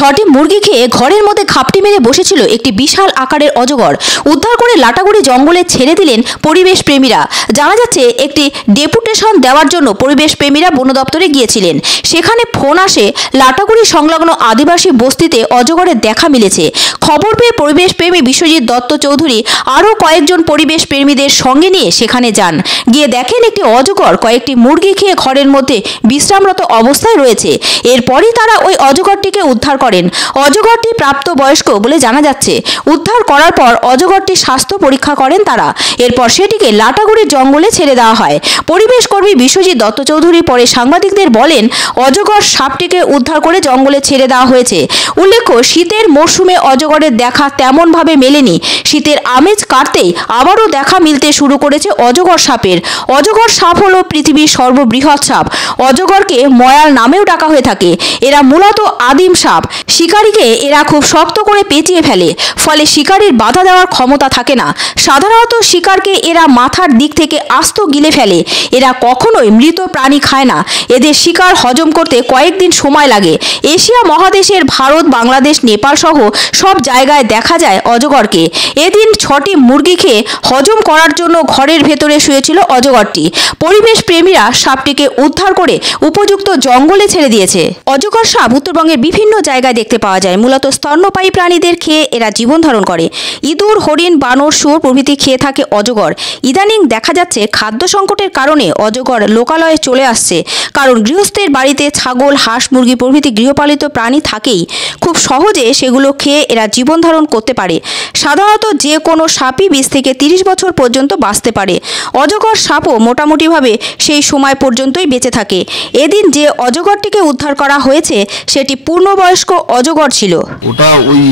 6টি মুরগি খেয়ে ঘরের মধ্যে খাপটি মেরে বসেছিল একটি বিশাল আকারের অজগর। উদ্ধার করে লাটাগুড়ি জঙ্গলে ছেড়ে দিলেন পরিবেশ প্রেমীরা। জানা যাচ্ছে একটি ডেপুটেশন দেওয়ার জন্য পরিবেশ প্রেমীরা বন দপ্তরে গিয়েছিলেন। সেখানে ফোন আসে লাটাগুড়ি সংলগ্ন আদিবাসী বস্তিতে অজগরের দেখা মিলেছে। খবর পেয়ে পরিবেশ প্রেমী বিশ্বজিৎ দত্ত চৌধুরী আরও কয়েকজন পরিবেশ প্রেমীদের সঙ্গে নিয়ে সেখানে যান। গিয়ে দেখেন একটি অজগর কয়েকটি মুরগি খেয়ে ঘরের মধ্যে বিশ্রামরত অবস্থায় রয়েছে। এরপরই তারা ওই অজগরটিকে উদ্ধার করেন। অজগরটি প্রাপ্তবয়স্ক বলে জানা যাচ্ছে। উদ্ধার করার পর অজগরটির স্বাস্থ্য পরীক্ষা করেন তারা। এরপর সেটিকে লাটাগুড়ির জঙ্গলে ছেড়ে দেওয়া হয়। পরিবেশ কর্মী বিশ্বজিৎ দত্ত চৌধুরী পরে সাংবাদিকদের বলেন, অজগর সাপটিকে উদ্ধার করে জঙ্গলে ছেড়ে দেওয়া হয়েছে। উল্লেখ্য, শীতের মরশুমে অজগরের দেখা তেমনভাবে মেলেনি। শীতের আমেজ কাটতেই আবারও দেখা মিলতে শুরু করেছে অজগর সাপের। অজগর সাপ হলো পৃথিবীর সর্ববৃহৎ সাপ। অজগরকে ময়াল নামেও ডাকা হয়ে থাকে। এরা মূলত আদিম সাপ। শিকারীকে এরা খুব শক্ত করে পেঁচিয়ে ফেলে, ফলে শিকারীর বাধা দেওয়ার ক্ষমতা থাকে না। সাধারণত শিকারকে এরা মাথার দিক থেকে আস্ত গিলে ফেলে। এরা কখনোই মৃত প্রাণী খায় না। এদের শিকার হজম করতে কয়েকদিন সময় লাগে। এশিয়া মহাদেশের ভারত, বাংলাদেশ, নেপাল সহ সব জায়গায় দেখা যায় অজগরকে। এদিন 6টি মুরগি খেয়ে হজম করার জন্য ঘরের ভেতরে শুয়েছিল অজগরটি। পরিবেশ প্রেমীরা সাপটিকে উদ্ধার করে উপযুক্ত জঙ্গলে ছেড়ে দিয়েছে। অজগর সাপ উত্তরবঙ্গের বিভিন্ন জায়গায় দেখতে পাওয়া যায়। মূলত স্তন্যপায়ী প্রাণীদের খেয়ে এরা জীবন ধারণ করে। ইঁদুর, হরিণ, বানর, শুয়োর প্রভৃতি খেয়ে থাকে অজগর। ইদানিং দেখা যাচ্ছে খাদ্য সংকটের কারণে অজগর লোকালয়ে চলে আসছে। কারণ গৃহস্থের বাড়িতে ছাগল, হাঁস, মুরগি প্রভৃতি গৃহপালিত প্রাণী থাকেই। খুব সহজে সেগুলো খেয়ে এরা জীবন ধারণ করতে পারে। সাধারণত যে কোনো সাপই 20 থেকে 30 বছর পর্যন্ত বাঁচতে পারে। অজগর সাপও মোটামুটিভাবে সেই সময় পর্যন্তই বেঁচে থাকে। এদিন যে অজগরটিকে উদ্ধার করা হয়েছে সেটি পূর্ণবয়স্ক অজগর ছিল। ওটা ওই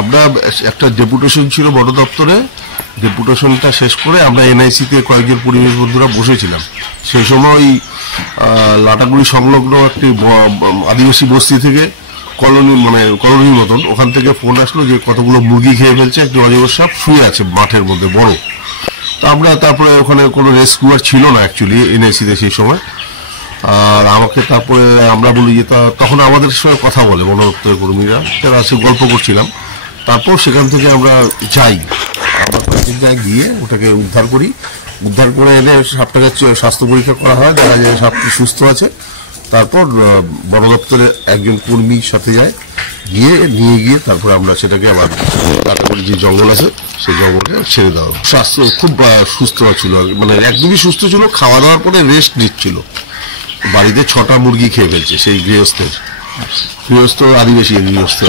আমরা একটা ডেপুটেশন ছিল বন দপ্তরে। ডেপুটেশনটা শেষ করে আমরা এনআইসিতে কয়েকজন পরিবেশ বন্ধুরা বসেছিলাম। সেই সময় লাটাগুড়ি সংলগ্ন একটি আদিবাসী বস্তি থেকে কলোনির মতন ওখান থেকে ফোন আসলো যে কতগুলো মুরগি খেয়ে ফেলছে, একটি অজগর সাপ শুয়ে আছে মাঠের মধ্যে বড়। তো আমরা তারপরে ওখানে কোনো রেস্কিউয়ার ছিল না অ্যাকচুয়ালি এনআইসিতে সেই সময়। আর আমাকে তারপরে আমরা বলি যে তখন আমাদের সঙ্গে কথা বলে বন দপ্তরের কর্মীরা, তারা আছে, গল্প করছিলাম। তারপর সেখান থেকে আমরা যাই, আমরা কয়েকদিন যাই, গিয়ে ওটাকে উদ্ধার করি। উদ্ধার করে এনে সাপটাকে স্বাস্থ্য পরীক্ষা করা হয়, দেখা যায় সাপটি সুস্থ আছে। তারপর বন দপ্তরের একজন কর্মীর সাথে যায়, নিয়ে গিয়ে তারপরে আমরা সেটাকে আবার লাটাগুড়ি যে জঙ্গল আছে সেই জঙ্গলে ছেড়ে দেওয়া। স্বাস্থ্য খুব সুস্থ ছিল, মানে একদমই সুস্থ ছিল। খাওয়া দাওয়ার পরে রেস্ট নিচ্ছিল। বাড়িতে 6টা মুরগি খেয়ে ফেলছে সেই গৃহস্থ আদিবাসী গৃহস্থ।